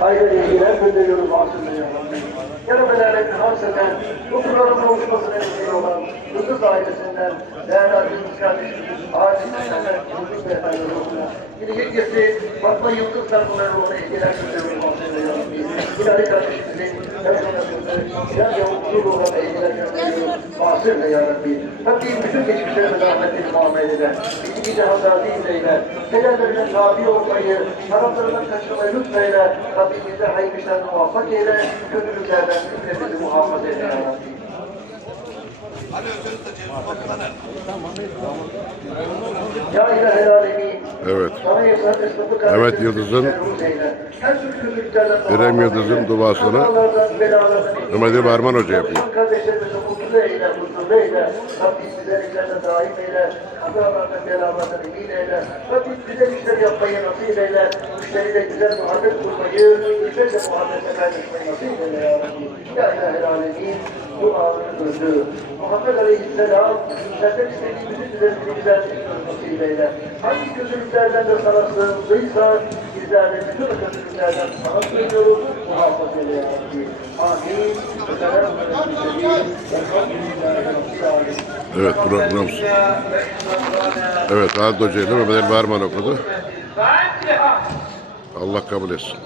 Aile ilgiler gönderiyoruz aslında ya Rabbi. Ya Rabbi Alemin hasreten bu programın oluşmasına vesile olan Yıldız ailesinden değerli aziz kardeşimiz ailesinden Yıldız Beyefendi ruhuna yetkisi Fatma Yıldız tarafından ruhuna ilgiler gönderiyoruz ya personelinde yan yavuzlu ruhuna ilgiler gönderiyoruz aslında ya Rabbi. Rabbim bütün geçmişlerimize rahmetli muamele eder. İkinci cihazlar değil eyle. Helallerine tabi olmayı, haramlarından kaçırmayı lütfeyle. Rabbim bize hayırlı işlerine muvaffak eyle. Gönüllülerden ümmetimizi muhafaza eyle ya Rabbi. Ya ilahel alemin. Evet. Evet, Yıldız'ın- İrem Yıldız'ın duasını Mehmet Ali Barman Hoca yapıyor. Rabbim döndü. Muhammed Aleyhisselam senden istediği bütün güzelliğini güzelliğini nasip eyle. Hangi kötülüklerden de sana sığındıysa bizler de bütün kötülüklerden sana sığınıyoruz. Muhafaza eyle ya Rabbi. Amin. Evet program. Evet Halid Hoca ile Mehmet Ali Barman okudu. Allah kabul etsin.